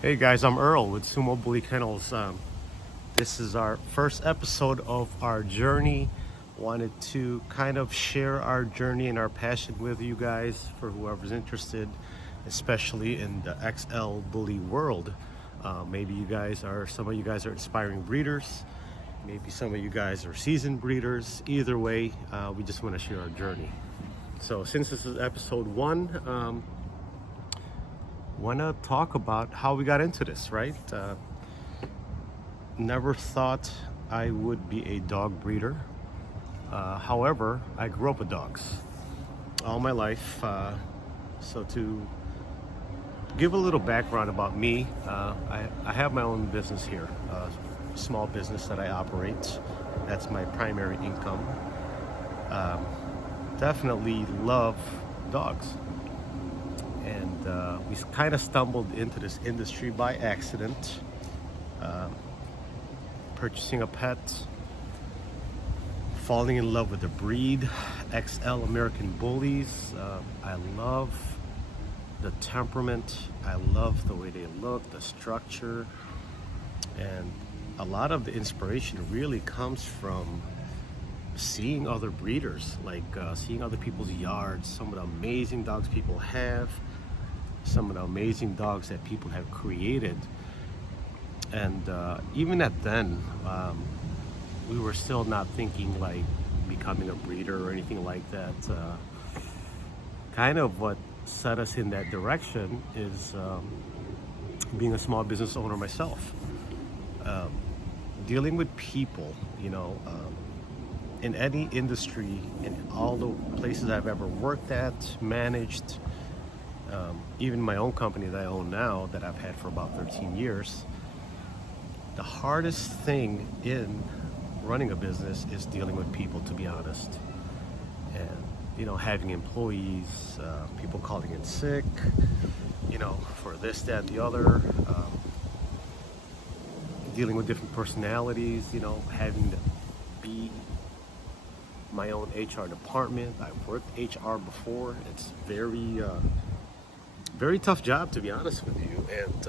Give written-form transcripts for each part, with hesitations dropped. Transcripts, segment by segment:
Hey guys, I'm Earl with Sumo Bully Kennels. This is our first episode of our journey. Wanted to kind of share our journey and our passion with you guys for whoever's interested, especially in the XL bully world. Maybe some of you guys are inspiring breeders. Maybe some of you guys are seasoned breeders. Either way, we just want to share our journey. So since this is episode one, want to talk about how we got into this, right? Never thought I would be a dog breeder. However, I grew up with dogs all my life. So to give a little background about me, I have my own business here, a small business that I operate. That's my primary income. Definitely love dogs. And we kind of stumbled into this industry by accident, purchasing a pet, falling in love with the breed, XL American Bullies. I love the temperament. I love the way they look, the structure, and a lot of the inspiration really comes from seeing other breeders, like seeing other people's yards, some of the amazing dogs people have, some of the amazing dogs that people have created. And even at then, we were still not thinking like becoming a breeder or anything like that. Kind of what set us in that direction is being a small business owner myself. Dealing with people, in any industry, in all the places I've ever worked at, managed, even my own company that I own now, that I've had for about 13 years, the hardest thing in running a business is dealing with people, to be honest. And, having employees, people calling in sick, for this, that, and the other, dealing with different personalities, having to be my own HR department. I've worked HR before. It's very tough job, to be honest with you. And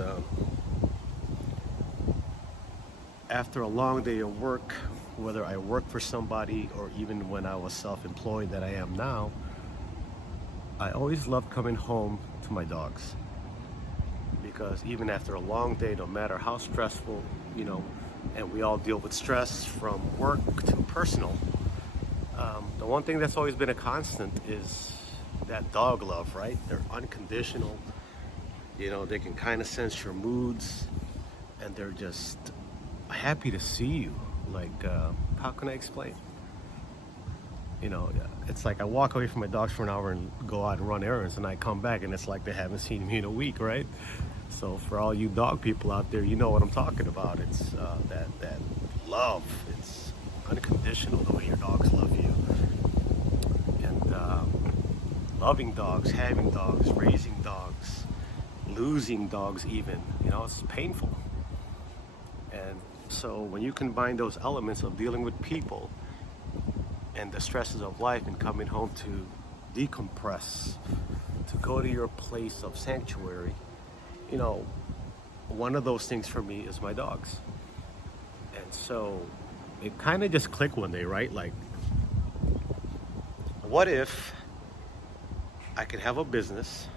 after a long day of work, whether I work for somebody or even when I was self-employed that I am now, I always loved coming home to my dogs. Because even after a long day, no matter how stressful, and we all deal with stress from work to personal, the one thing that's always been a constant is that dog love, right? They're unconditional. They can kind of sense your moods, and they're just happy to see you. Like, how can I explain? It's like I walk away from my dogs for an hour and go out and run errands, and I come back and it's like they haven't seen me in a week, right? So for all you dog people out there, you know what I'm talking about. It's that love. It's unconditional, the way your dogs love you. And loving dogs, having dogs, raising dogs, losing dogs even, it's painful. And so when you combine those elements of dealing with people and the stresses of life and coming home to decompress, to go to your place of sanctuary, one of those things for me is my dogs. And so it kind of just clicked one day, right? Like, what if I could have a business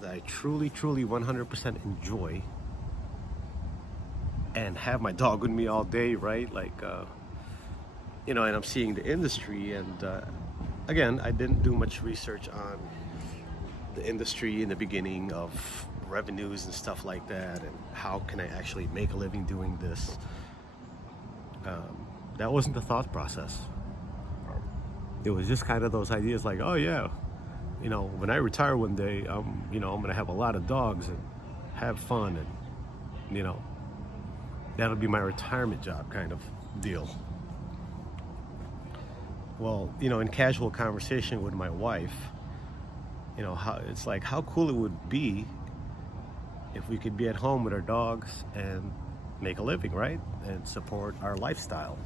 that I truly 100% enjoy and have my dog with me all day, right? Like, and I'm seeing the industry, and again, I didn't do much research on the industry in the beginning of revenues and stuff like that, and how can I actually make a living doing this. That wasn't the thought process. It was just kind of those ideas like, oh yeah, when I retire one day, I'm gonna have a lot of dogs and have fun, and that'll be my retirement job kind of deal. Well, in casual conversation with my wife, how cool it would be if we could be at home with our dogs and make a living, right? And support our lifestyle,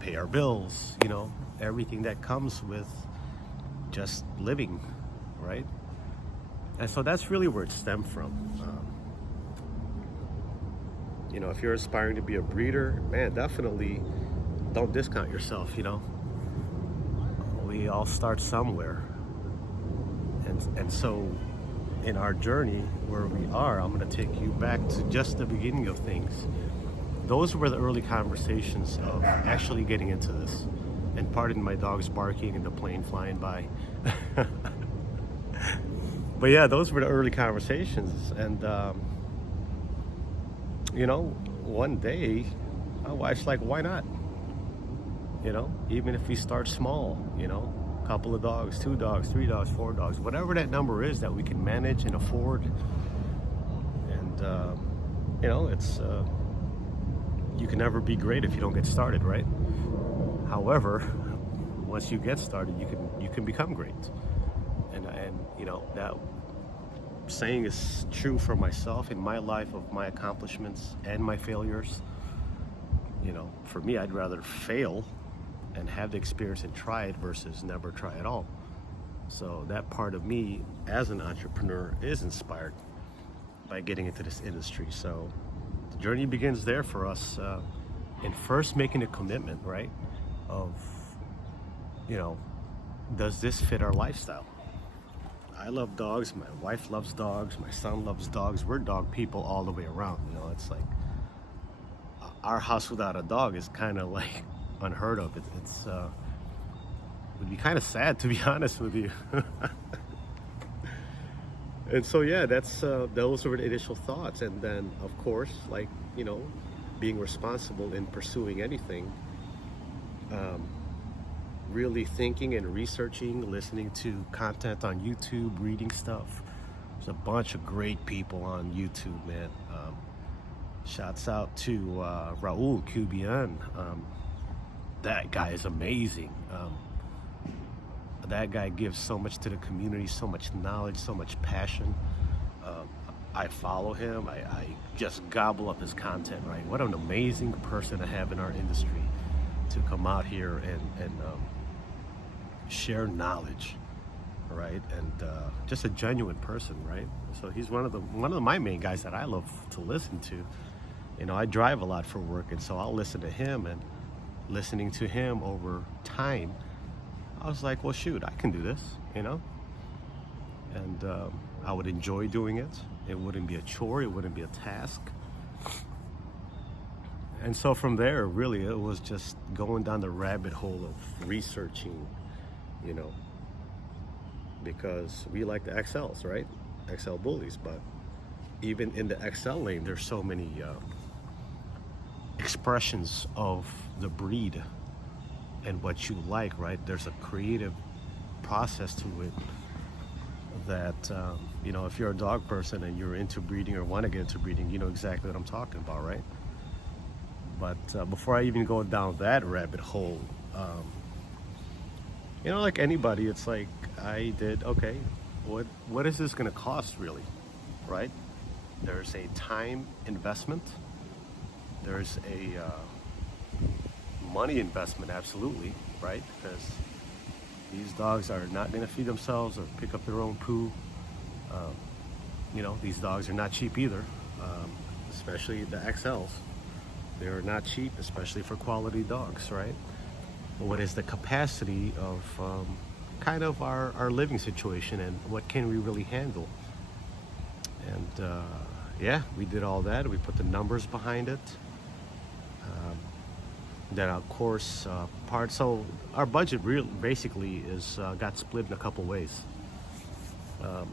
pay our bills, everything that comes with just living, right? And so that's really where it stemmed from. If you're aspiring to be a breeder, man, definitely don't discount yourself. We all start somewhere. And so in our journey where we are, I'm going to take you back to just the beginning of things. Those were the early conversations of actually getting into this. And pardon my dog's barking and the plane flying by. But yeah, those were the early conversations. And, one day my wife's like, why not? Even if we start small, a couple of dogs, 2 dogs, 3 dogs, 4 dogs, whatever that number is that we can manage and afford. And, it's, you can never be great if you don't get started, right? However, once you get started, you can become great. And that saying is true for myself in my life, of my accomplishments and my failures. For me, I'd rather fail and have the experience and try it versus never try at all. So that part of me as an entrepreneur is inspired by getting into this industry. So the journey begins there for us, in first making a commitment, right? Of, does this fit our lifestyle? I love dogs, my wife loves dogs, my son loves dogs. We're dog people all the way around. It's like our house without a dog is kind of like unheard of. It would be kind of sad, to be honest with you. And so yeah, those were the initial thoughts. And then of course, being responsible in pursuing anything, really thinking and researching, listening to content on YouTube, reading stuff. There's a bunch of great people on YouTube, man. Shouts out to Raul Cubian. That guy is amazing. That guy gives so much to the community, so much knowledge, so much passion. I follow him. I just gobble up his content, right? What an amazing person to have in our industry, to come out here and share knowledge, right? And just a genuine person, right? So he's one of my main guys that I love to listen to. I drive a lot for work, and so I'll listen to him. And listening to him over time, I was like, well, shoot, I can do this, and I would enjoy doing it. It wouldn't be a chore, it wouldn't be a task. And so from there, really, it was just going down the rabbit hole of researching, because we like the XLs, right? XL bullies. But even in the XL lane, there's so many expressions of the breed and what you like, right? There's a creative process to it that, if you're a dog person and you're into breeding or want to get into breeding, you know exactly what I'm talking about, right? But before I even go down that rabbit hole, like anybody, it's like I did, okay, what is this going to cost really, right? There's a time investment. There's a money investment, absolutely, right? Because these dogs are not going to feed themselves or pick up their own poo. These dogs are not cheap either, especially the XLs. They're not cheap, especially for quality dogs, right? But what is the capacity of kind of our living situation, and what can we really handle? And yeah, we did all that. We put the numbers behind it. Then of course, so our budget basically got split in a couple ways.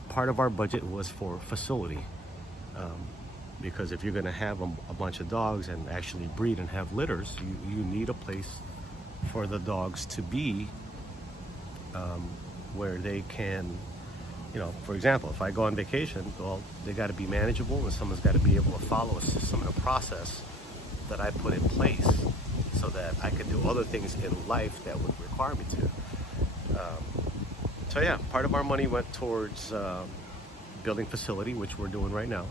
Part of our budget was for facility, because if you're going to have a bunch of dogs and actually breed and have litters, you need a place for the dogs to be, where they can, for example, if I go on vacation, well, they got to be manageable, and someone's got to be able to follow a system and a process that I put in place, so that I can do other things in life that would require me to. So yeah, part of our money went towards building facility, which we're doing right now.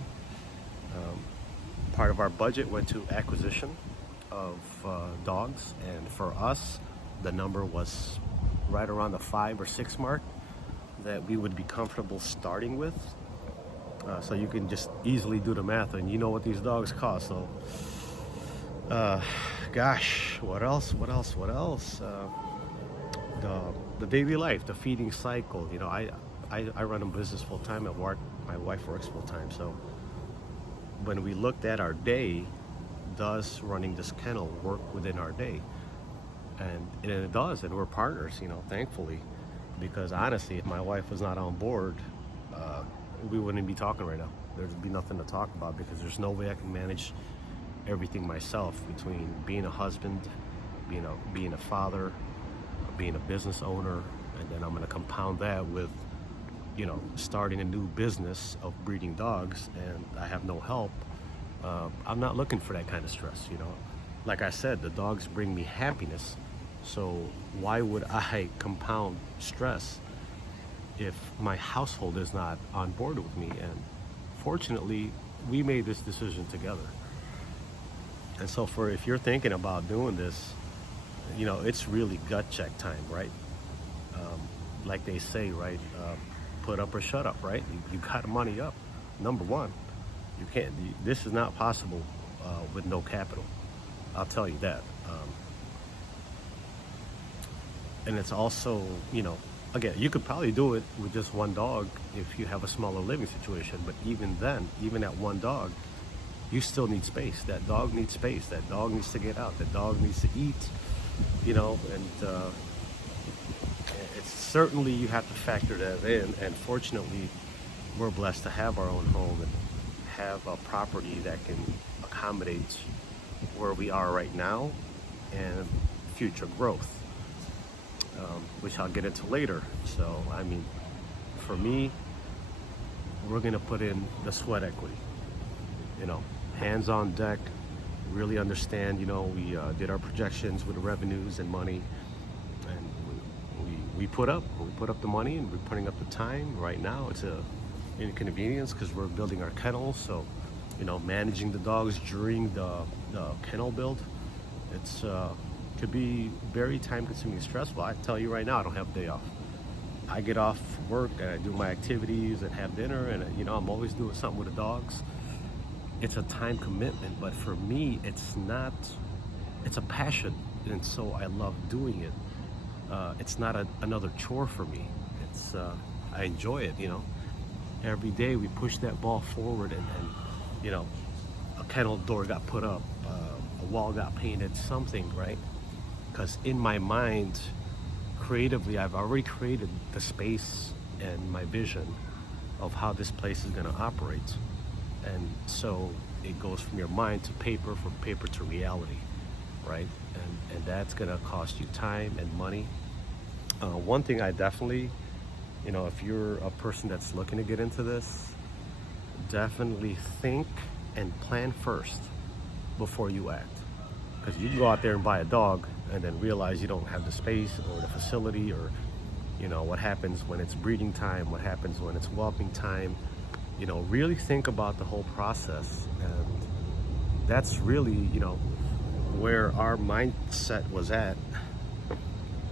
Part of our budget went to acquisition of dogs, and for us, the number was right around the 5 or 6 mark that we would be comfortable starting with. So you can just easily do the math, and you know what these dogs cost. So, uh, gosh, what else? What else? What else? The daily life, the feeding cycle. You know, I run a business full time at work. My wife works full time. So when we looked at our day, does running this kennel work within our day? And it does, and we're partners. You know, thankfully, because honestly, if my wife was not on board, we wouldn't be talking right now. There'd be nothing to talk about because there's no way I can manage everything myself between being a husband, being a father, being a business owner, and then I'm going to compound that with, starting a new business of breeding dogs, and I have no help. I'm not looking for that kind of stress. Like I said, the dogs bring me happiness, so why would I compound stress if my household is not on board with me? And fortunately, we made this decision together. And so if you're thinking about doing this, it's really gut check time, right? Like they say, right? Put up or shut up, right? You got to money up. Number one, you can't. This is not possible with no capital. I'll tell you that. And it's also, again, you could probably do it with just one dog if you have a smaller living situation. But even then, even at one dog, you still need space. That dog needs space. That dog needs to get out. That dog needs to eat, and it's certainly, you have to factor that in. And fortunately, we're blessed to have our own home and have a property that can accommodate where we are right now and future growth, which I'll get into later. So, for me, we're gonna put in the sweat equity, hands on deck, really understand, we did our projections with the revenues and money, and we put up the money, and we're putting up the time. Right now it's a inconvenience because we're building our kennels, so managing the dogs during the kennel build, it's could be very time consuming and stressful. I tell you right now, I don't have a day off. I get off work and I do my activities and have dinner, and I'm always doing something with the dogs. It's a time commitment, but for me, it's not. It's a passion, and so I love doing it. It's not another chore for me. It's I enjoy it. Every day we push that ball forward, and a kennel door got put up, a wall got painted, something, right? Because in my mind, creatively, I've already created the space and my vision of how this place is going to operate. And so it goes from your mind to paper, from paper to reality, right? And that's going to cost you time and money. One thing I definitely, if you're a person that's looking to get into this, definitely think and plan first before you act. Because you can go out there and buy a dog and then realize you don't have the space or the facility, or what happens when it's breeding time, what happens when it's whelping time. Really think about the whole process. And that's really where our mindset was at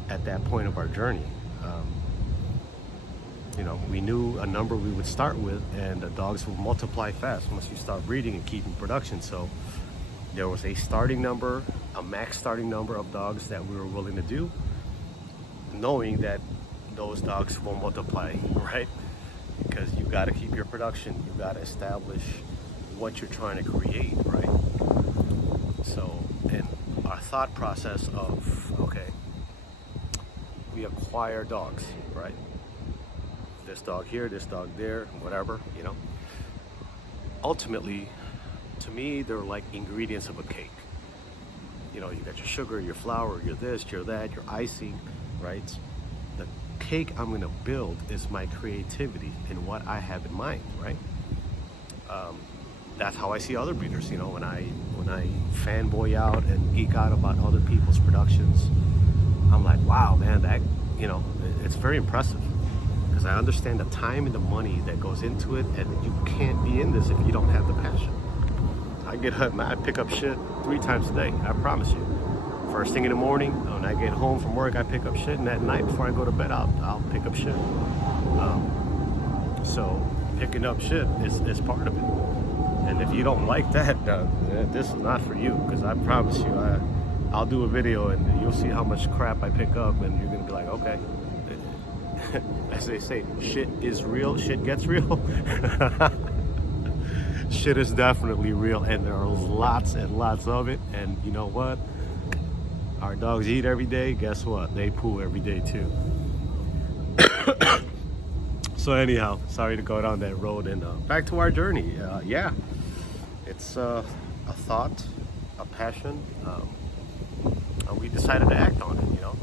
that point of our journey. We knew a number we would start with, and the dogs will multiply fast once you start breeding and keeping production. So there was a starting number, a max starting number of dogs that we were willing to do, knowing that those dogs will multiply, right? Because you got to keep your production, you got to establish what you're trying to create, right? So, and our thought process of, okay, we acquire dogs, right? This dog here, this dog there, whatever, Ultimately, to me, they're like ingredients of a cake. You got your sugar, your flour, your this, your that, your icing, right? The cake I'm gonna build is my creativity and what I have in mind, right? That's how I see other breeders. When I fanboy out and geek out about other people's productions, I'm like, wow, man, that it's very impressive. Because I understand the time and the money that goes into it, and you can't be in this if you don't have the passion. I pick up shit 3 times a day, I promise you. First thing in the morning, when I get home from work, I pick up shit, and at night before I go to bed, I'll pick up shit. So picking up shit is part of it. And if you don't like that, this is not for you. Because I promise you, I'll do a video and you'll see how much crap I pick up, and you're gonna be like, okay. As they say, shit is real. Shit gets real. Shit is definitely real, and there are lots and lots of it. And you know what? Our dogs eat every day. Guess what? They poo every day too. So anyhow, sorry to go down that road, and back to our journey. Yeah, it's a thought, a passion. And we decided to act on it. You know,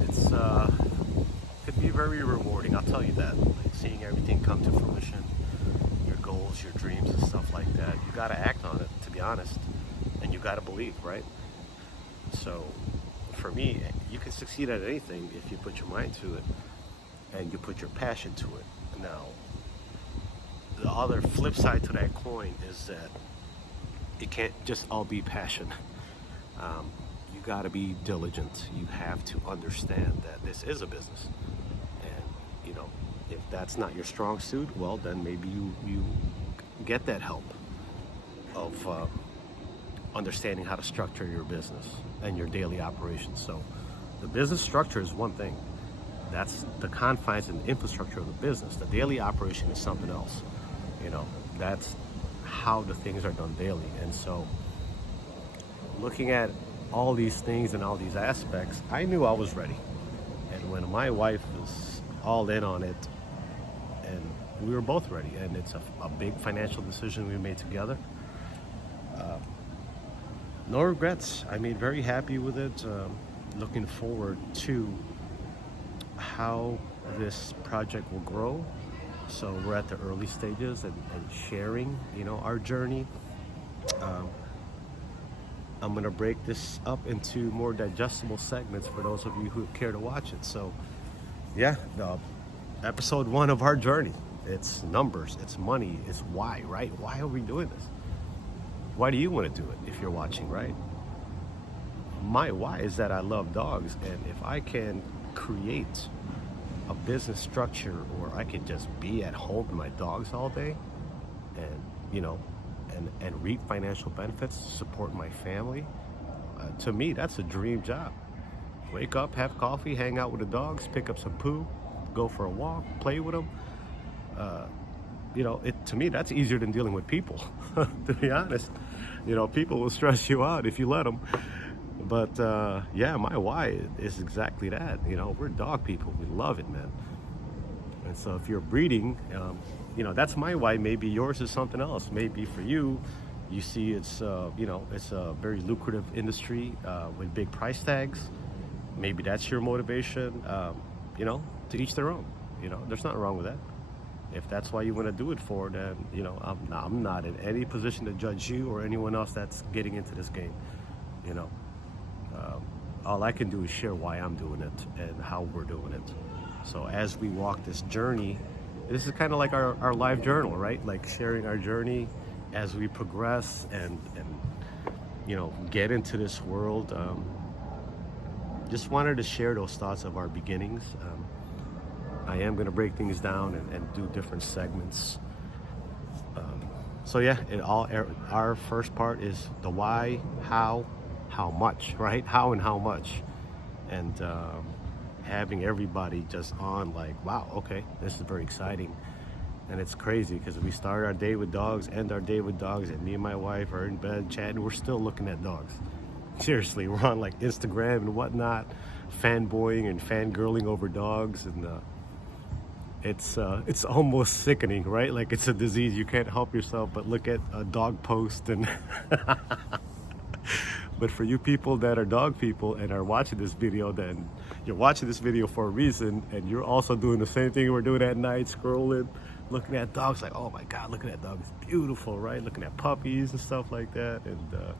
it's could be very rewarding. I'll tell you that. Like seeing everything come to fruition, your goals, your dreams, and stuff like that. You got to act on it, to be honest, and you got to believe, right? So, for me, you can succeed at anything if you put your mind to it and you put your passion to it. Now, the other flip side to that coin is that it can't just all be passion. You got to be diligent. You have to understand that this is a business, and you know, if that's not your strong suit, well, then maybe you get that help of understanding how to structure your business and your daily operations. So the business structure is one thing. That's the confines and the infrastructure of the business. The daily operation is something else. You know, that's how the things are done daily. And so looking at all these things and all these aspects, I knew I was ready. And when my wife was all in on it, and we were both ready, and it's a big financial decision we made together. No regrets. I mean, very happy with it. Looking forward to how this project will grow. So we're at the early stages and sharing, you know, our journey. I'm gonna break this up into more digestible segments for those of you who care to watch it. So yeah, episode 1 of our journey. It's numbers, it's money, it's why, right? Why are we doing this? Why do you want to do it if you're watching, right? My why is that I love dogs, and if I can create a business structure, or I can just be at home with my dogs all day, and you know, and reap financial benefits, support my family, to me that's a dream job. Wake up, have coffee, hang out with the dogs, pick up some poo, go for a walk, play with them. You know, to me that's easier than dealing with people. To be honest, you know, people will stress you out if you let them. But yeah, my why is exactly that. You know, we're dog people. We love it, man. And so if you're breeding, you know, that's my why. Maybe yours is something else. Maybe for you, you see it's, you know, it's a very lucrative industry with big price tags. Maybe that's your motivation. You know, to each their own. You know, there's nothing wrong with that. If that's why you want to do it for, then, you know, I'm not in any position to judge you or anyone else that's getting into this game. You know, all I can do is share why I'm doing it and how we're doing it. So as we walk this journey, this is kind of like our live journal, right? Like sharing our journey as we progress and you know, get into this world. Just wanted to share those thoughts of our beginnings. I am going to break things down and do different segments. So yeah, our first part is the why, how much, right? How and how much. And having everybody just on like, wow, okay, this is very exciting. And it's crazy because we start our day with dogs, end our day with dogs, and me and my wife are in bed chatting. We're still looking at dogs. Seriously, we're on like Instagram and whatnot, fanboying and fangirling over dogs, and it's almost sickening, right? Like it's a disease. You can't help yourself but look at a dog post and but for you people that are dog people and are watching this video, then you're watching this video for a reason, and you're also doing the same thing we're doing at night, scrolling, looking at dogs like, oh my God, look at that dog, it's beautiful, right? Looking at puppies and stuff like that. And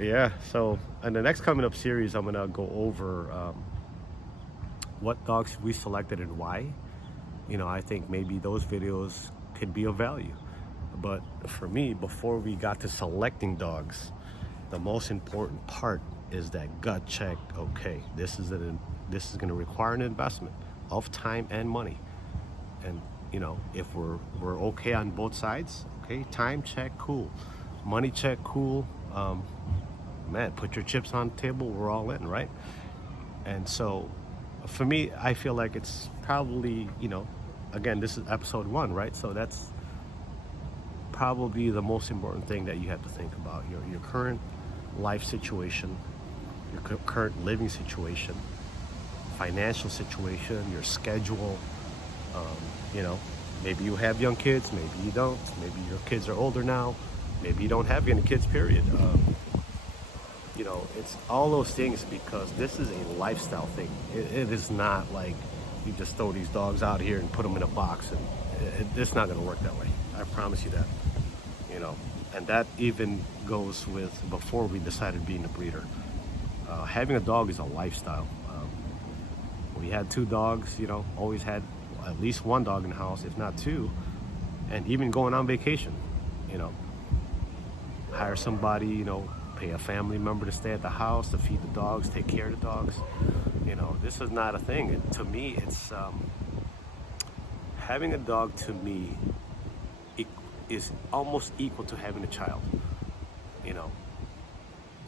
yeah, so in the next coming up series, I'm gonna go over what dogs we selected and why. You know, I think maybe those videos could be of value. But for me, before we got to selecting dogs, the most important part is that gut check. Okay, this is going to require an investment. of time and money. And if we're okay on both sides, okay, time check, cool, money check, cool. Man, put your chips on the table, we're all in, right? And so for me, I feel like it's probably, again, this is episode 1, right? So that's probably the most important thing that you have to think about: your current life situation, your current living situation, financial situation, your schedule. um, you know Maybe you have young kids, maybe you don't, maybe your kids are older now, maybe you don't have any kids, period. It's all those things, because this is a lifestyle thing. It is not like you just throw these dogs out here and put them in a box, and it's not going to work that way. I promise you that. you know and that even goes with before we decided being a breeder. Having a dog is a lifestyle. We had 2 dogs, always had at least 1 dog in the house, if not 2. And even going on vacation, you know hire somebody, pay a family member to stay at the house to feed the dogs, take care of the dogs. This is not a thing. To me, it's having a dog. To me, it is almost equal to having a child. You know,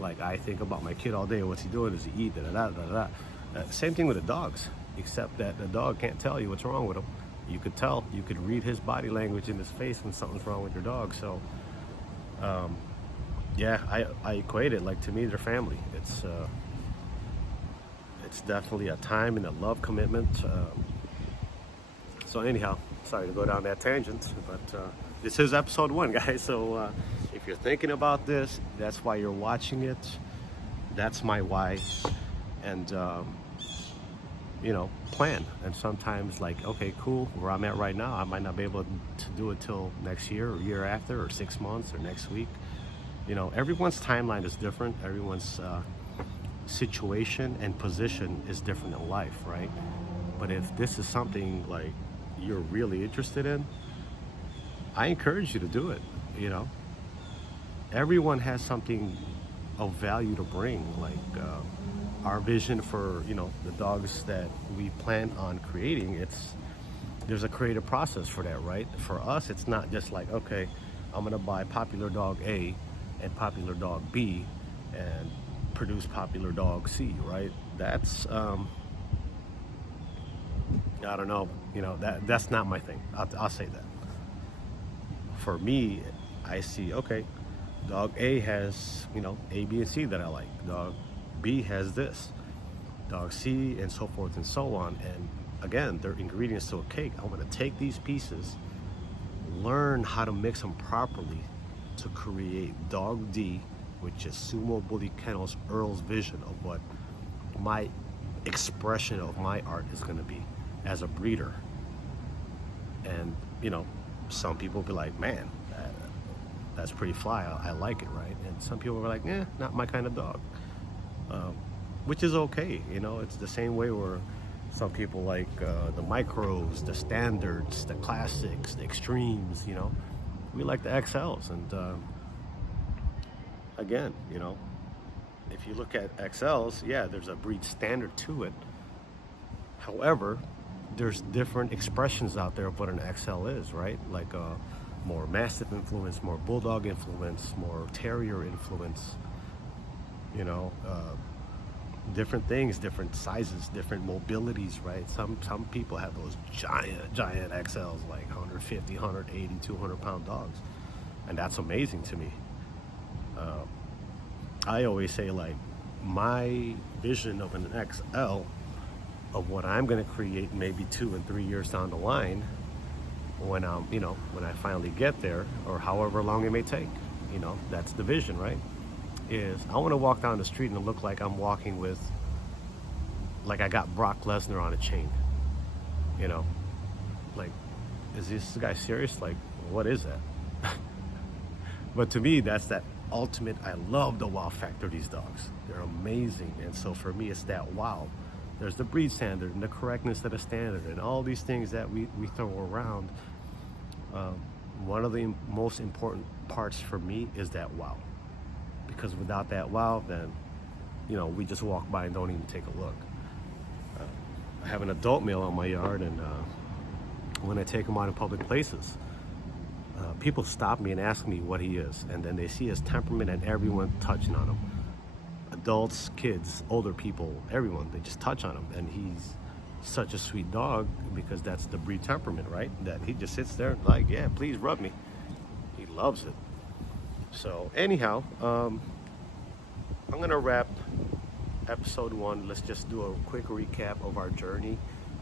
like, I think about my kid all day. What's he doing? Does he eat? Da da da da da. Same thing with the dogs, except that the dog can't tell you what's wrong with him. You could tell. You could read his body language in his face when something's wrong with your dog. So, yeah, I equate it, like, to me, they're family. It's definitely a time and a love commitment. So anyhow, sorry to go down that tangent, but this is episode 1, guys. So if you're thinking about this, that's why you're watching it. That's my why. And plan. And sometimes, like, okay, cool, where I'm at right now, I might not be able to do it till next year or year after or 6 months or next week. Everyone's timeline is different. Everyone's situation and position is different in life, right? But if this is something like you're really interested in, I encourage you to do it. Everyone has something of value to bring. Like, our vision for the dogs that we plan on creating, there's a creative process for that, right? For us, it's not just like, okay, I'm gonna buy popular dog A and popular dog B and produce popular dog C, right? That's I don't know, that's not my thing. I'll say that. For me, I see, okay, dog A has A, B, and C that I like. Dog B has this. Dog C, and so forth and so on. And again, they're ingredients to a cake. I'm going to take these pieces, learn how to mix them properly to create dog D, which is Sumo Bully Kennels Earl's vision of what my expression of my art is going to be as a breeder. And some people will be like, man, that's pretty fly, I like it, right? And some people are like, not my kind of dog. Which is okay. It's the same way where some people like the micros, the standards, the classics, the extremes. We like the XLs. And again, if you look at XLs, yeah, there's a breed standard to it. However, there's different expressions out there of what an XL is, right? Like more Mastiff influence, more Bulldog influence, more Terrier influence. Different things, different sizes, different mobilities, right? Some people have those giant XLs, like 150, 180, 200 pound dogs. And that's amazing to me. I always say, like, my vision of an XL, of what I'm going to create maybe 2 and 3 years down the line, when when I finally get there, or however long it may take, that's the vision, right? Is I want to walk down the street and look like I'm walking with, like, I got Brock Lesnar on a chain. Like, is this guy serious? Like, what is that? But to me, that's that ultimate. I love the wow factor of these dogs. They're amazing. And so for me, it's that wow. There's the breed standard and the correctness of the standard and all these things that we throw around. One of the most important parts for me is that wow. Because without that wow, then we just walk by and don't even take a look. I have an adult male on my yard, and when I take him out in public places, people stop me and ask me what he is, and then they see his temperament and everyone touching on him. Adults, kids, older people, everyone, they just touch on him, and he's such a sweet dog because that's the breed temperament, right? That he just sits there like, yeah, please rub me. He loves it. So anyhow, I'm gonna wrap episode 1. Let's just do a quick recap of our journey.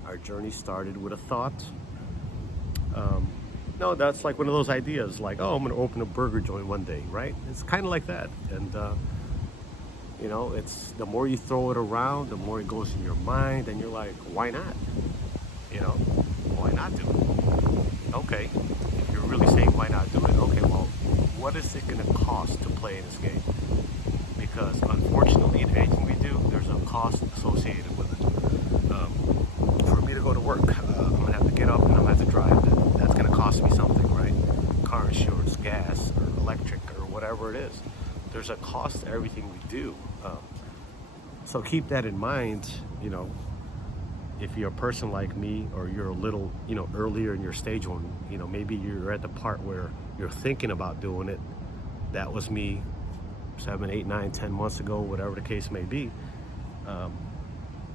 Our journey started with a thought. No, that's like one of those ideas, like, oh, I'm gonna open a burger joint one day, right? It's kind of like that. And it's the more you throw it around, the more it goes in your mind, and you're like, why not? Why not do it? Okay, if you're really saying why not do it, okay, well, what is it gonna cost to play in this game? Because unfortunately, in anything we do, there's a cost associated with it. For me to go to work, I'm gonna have to get up and I'm gonna have to drive. That's gonna cost me something, right? Car insurance, gas, or electric, or whatever it is. There's a cost to everything we do. So keep that in mind. If you're a person like me, or you're a little, earlier in your stage one, maybe you're at the part where you're thinking about doing it. That was me 7, 8, 9, 10 months ago, whatever the case may be.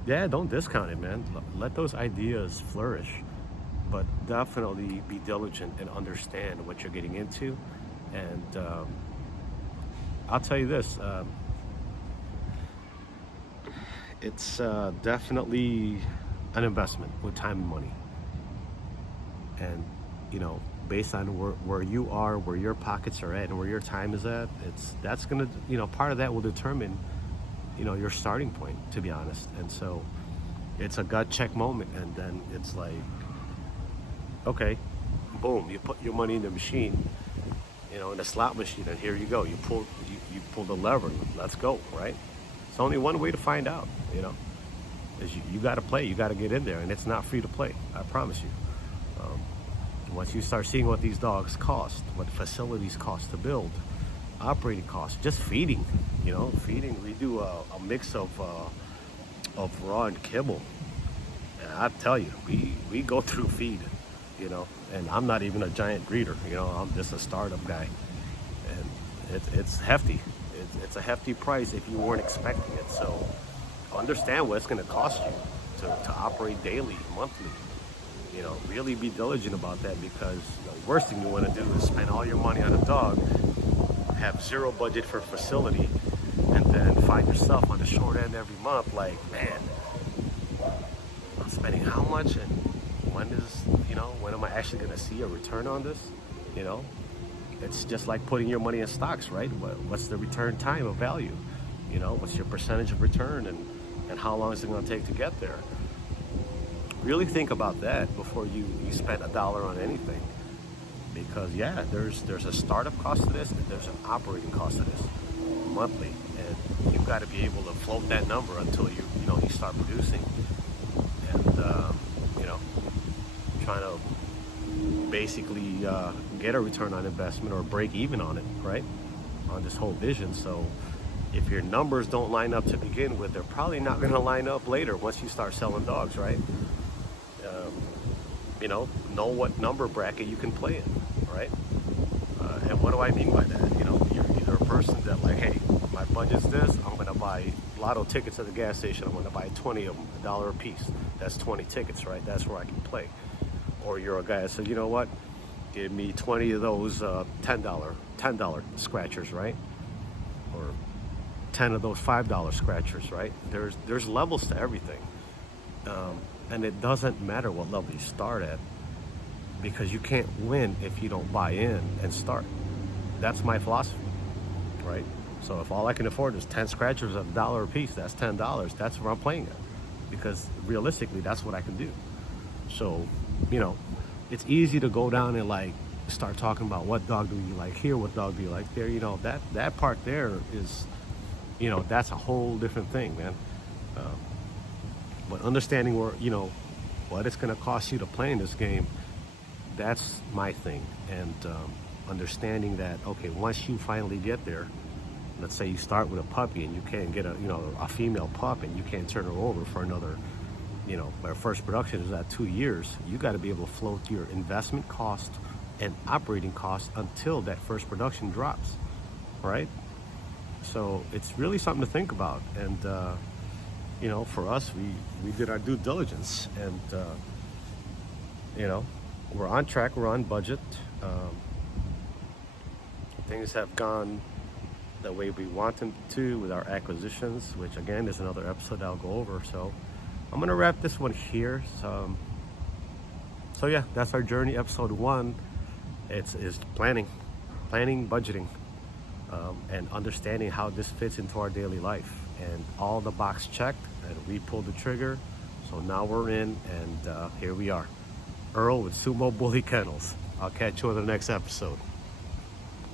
Yeah, don't discount it, man. Let those ideas flourish, but definitely be diligent and understand what you're getting into. And I'll tell you this, it's definitely an investment with time and money. And based on where you are, where your pockets are at, and where your time is at, that's gonna, part of that will determine, your starting point, to be honest. And so it's a gut check moment, and then it's like, okay, boom, you put your money in the machine, in the slot machine, and here you go. You pull the lever. Let's go, right? It's only one way to find out, is you got to play. You got to get in there, and it's not free to play. I promise you. Once you start seeing what these dogs cost, what facilities cost to build, operating costs, just feeding, feeding. We do a mix of raw and kibble. And I tell you, we go through feed, and I'm not even a giant breeder, I'm just a startup guy. And it's hefty. It's a hefty price if you weren't expecting it. So understand what it's going to cost you to operate daily, monthly. Really be diligent about that, because the worst thing you want to do is spend all your money on a dog, have zero budget for facility, and then find yourself on the short end every month like, man, I'm spending how much, and when am I actually going to see a return on this? It's just like putting your money in stocks, right? What's the return time of value? What's your percentage of return, and how long is it going to take to get there? Really think about that before you spend $1 on anything, because yeah, there's a startup cost to this, and there's an operating cost to this monthly, and you've got to be able to float that number until you start producing, and trying to basically get a return on investment or break even on it, right? On this whole vision. So if your numbers don't line up to begin with, they're probably not going to line up later once you start selling dogs, right? Know what number bracket you can play in, right? And what do I mean by that? You're either a person that like, hey, my budget's this, I'm going to buy lotto tickets at the gas station, I'm going to buy 20 of them, $1 a piece. That's 20 tickets, right? That's where I can play. Or you're a guy that says, you know what, give me 20 of those $10 scratchers, right? Or 10 of those $5 scratchers, right? There's levels to everything. And it doesn't matter what level you start at, because you can't win if you don't buy in and start. That's my philosophy, right? So if all I can afford is 10 scratchers of $1 a piece, that's $10. That's where I'm playing at, because realistically, that's what I can do. So, it's easy to go down and like start talking about what dog do you like here, what dog do you like there. That part there is, that's a whole different thing, man. But understanding where, what it's going to cost you to play in this game, that's my thing. And understanding that, okay, once you finally get there, let's say you start with a puppy and you can't get a female pup, and you can't turn her over for another our first production is at 2 years. You got to be able to float your investment cost and operating costs until that first production drops, right? So it's really something to think about. And for us, we did our due diligence, and we're on track, we're on budget. Things have gone the way we want them to with our acquisitions, which again is another episode I'll go over. So I'm gonna wrap this one here. So yeah, that's our journey. Episode 1. It's planning, budgeting, and understanding how this fits into our daily life. And all the box checked, and we pulled the trigger. So now we're in, and here we are. Earl with Sumo Bully Kennels. I'll catch you on the next episode.